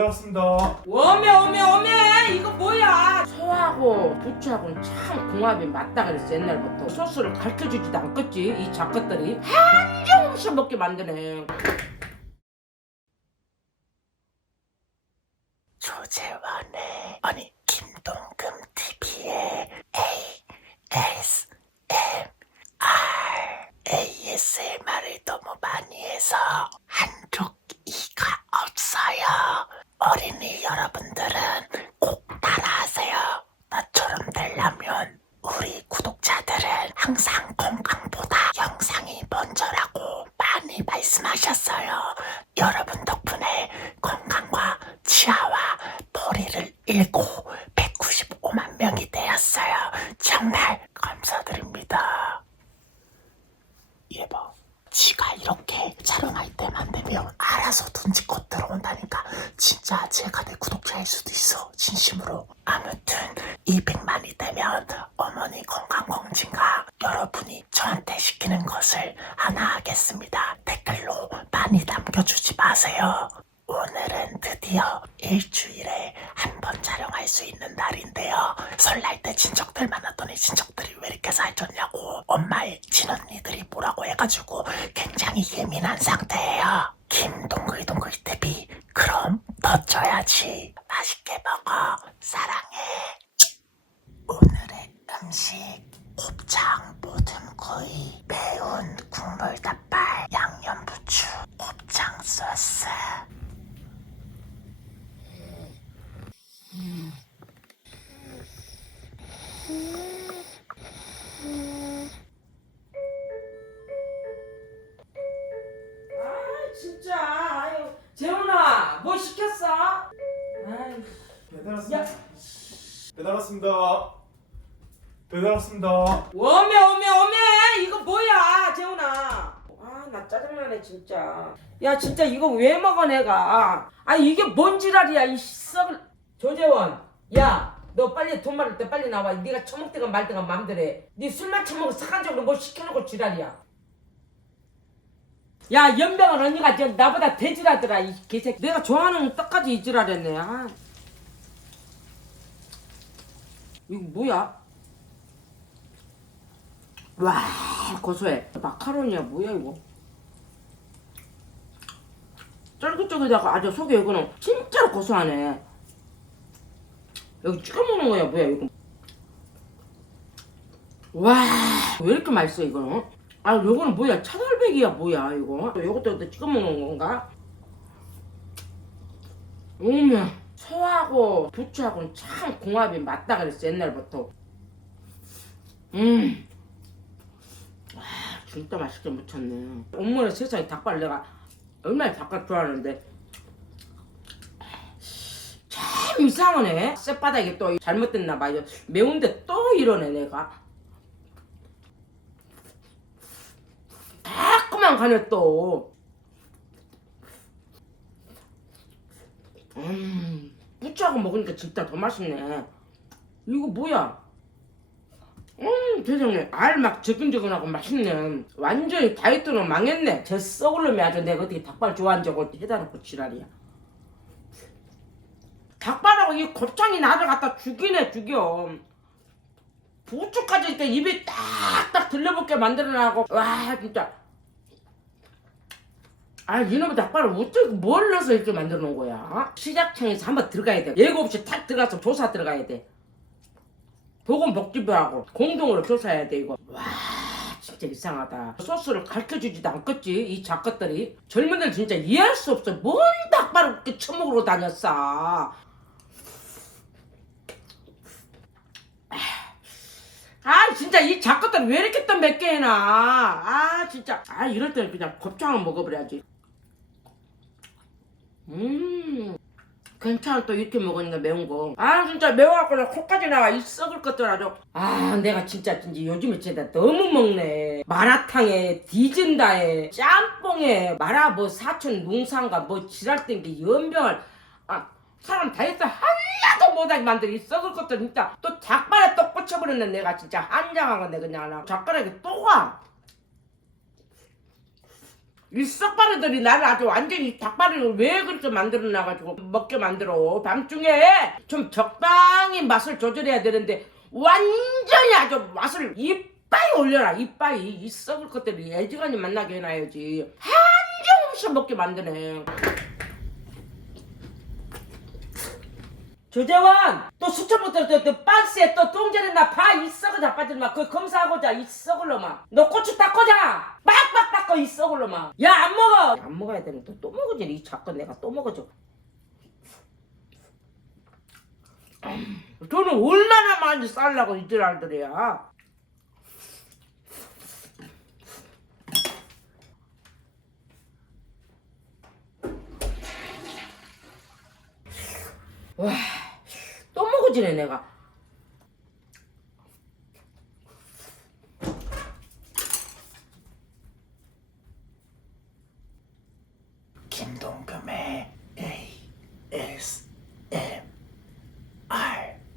배달 왔습니다. 오메 오메 오메 이거 뭐야? 소하고 부추하고는 참 궁합이 맞다 그랬어 옛날부터. 소스를 가르쳐주지도 않겠지 이 작것들이. 한정없이 먹게 만드네. 조재환의 아니 김동금 TV의 ASMR ASMR을 너무 많이 해서 한쪽 이가 없 어린이 여러분들은 꼭 따라하세요. 나처럼 되려면 우리 구독자들은 항상 건강보다 영상이 먼저라고 많이 말씀하셨어요. 여러분 덕분에 건강과 치아와 머리를 잃고 195만 명이 되었어요. 정말 감사드립니다. 얘 봐. 지가 이렇게 촬영할 때만 되면 알아서 눈치껏 들어온다니까 진짜 제가 내 구독자일 수도 있어. 진심으로. 아무튼 200만이 되면 어머니 건강검진과 여러분이 저한테 시키는 것을 하나 하겠습니다. 댓글로 많이 남겨주지 마세요. 오늘은 드디어 일주일에 한 번 촬영할 수 있는 날인데요. 설날 때 친척들 만났더니 친척들이 왜 이렇게 살쪘냐고. 엄마의 친언니들이 뭐라고 해가지고 굉장히 예민한 상태예요. 김동글동글 TV. 그럼 더 쪄야지. 맛있게 먹어. 사랑해. 오늘의 음식 곱창 모듬구이 매운 국물 닭발 양념 부추 곱창 소스 배달 왔습니다. 야. 배달 왔습니다. 배달 왔습니다. 오메 오메 오메 이거 뭐야 재훈아 아 나 짜증나네 진짜 야 진짜 이거 왜 먹어 내가 아 이게 뭔 지랄이야 이 썩을 조재원 야 너 빨리 돈 받을 때 빨리 나와 네가 처먹든가 말든가 맘대로 해네 술만 처먹고 습관적으로 뭐 시켜놓고 지랄이야 야 연병은 언니가 저 나보다 대지라더라 이 개새끼 내가 좋아하는 떡까지 이 지랄했네 아. 이거 뭐야? 와 고소해. 마카로니야 뭐야 이거? 쫄깃쫄깃하고 아주 속에 이거는 진짜로 고소하네. 여기 찍어 먹는 거야 뭐야 이거? 와왜 이렇게 맛있어 이거는? 아 요거는 뭐야? 차돌백이야 뭐야 이거? 요것도 찍어 먹는 건가? 어머 소하고 부추하고는 참 궁합이 맞다 그랬어 옛날부터 음 와, 진짜 맛있게 무쳤네. 엄마는 세상에 닭발 내가 얼마나 닭발 좋아하는데 참 이상하네. 쌔바닥에 또 잘못됐나 봐요. 매운데 또 이러네 내가. 자꾸만 가네 또. 음, 부추하고 먹으니까 진짜 더 맛있네. 이거 뭐야? 음 세상에. 알 막 저근저근하고 맛있네. 완전히 다이어트는 망했네. 저 썩을 놈이 아주 내가 어떻게 닭발 좋아한 적 어디 해다 놓고 지랄이야. 닭발하고 이 곱창이 나를 갖다 죽이네 죽여. 부추까지 이렇게 입에 딱딱 들려붙게 만들어놔고 와 진짜 아 이놈의 닭발을 어떻게 뭘 넣어서 이렇게 만들어 놓은 거야? 시작청에서 한번 들어가야 돼. 예고 없이 탁 들어가서 조사 들어가야 돼. 보건복지부하고 공동으로 조사해야 돼 이거. 와 진짜 이상하다. 소스를 가르쳐주지도 않겠지 이 작것들이. 젊은들 진짜 이해할 수 없어. 뭔 닭발을 그렇게 처먹으러 다녔어. 아 진짜 이 작것들 왜 이렇게 또몇개 해놔? 아 진짜. 아 이럴 때는 그냥 곱창을 먹어버려야지 음 괜찮아 또 이렇게 먹으니까 매운 거. 아 진짜 매워갖고 나 코까지 나와 이 썩을 것들 아주. 아 내가 진짜 진짜 요즘에 진짜 너무 먹네. 마라탕에 디진다에 짬뽕에 마라 뭐 사촌 농산가 뭐 지랄 땡기 연병을 아 사람 다이어트 하나도 못하게 만들 이 썩을 것들 진짜 또 닭발에 또 꽂혀버렸네 내가 진짜 한장한 건데 그냥 나 젓가락에 또 가. 이 썩바르들이 나를 아주 완전히 닭바리를 왜 그렇게 만들어 놔가지고 먹게 만들어. 밤중에 좀 적당히 맛을 조절해야 되는데 완전히 아주 맛을 이빠이 올려라. 이빠이. 이 썩을 것들이 애지간히 만나게 해놔야지. 한정없이 먹게 만드네 조재원 또 수천부터 또, 또 박스에 또 똥전했나 봐 이 썩을 자빠지마 그 검사하고자 이 썩을 놈아 너 고추 닦고자! 빡빡 닦고 이 썩을 놈아 야 안 먹어! 안 먹어야 되는 또, 또 먹어지. 이 자꾸 내가 또 먹어줘. 저는 얼마나 많이 쌀라고 이들 알더래야. 와 지네 내가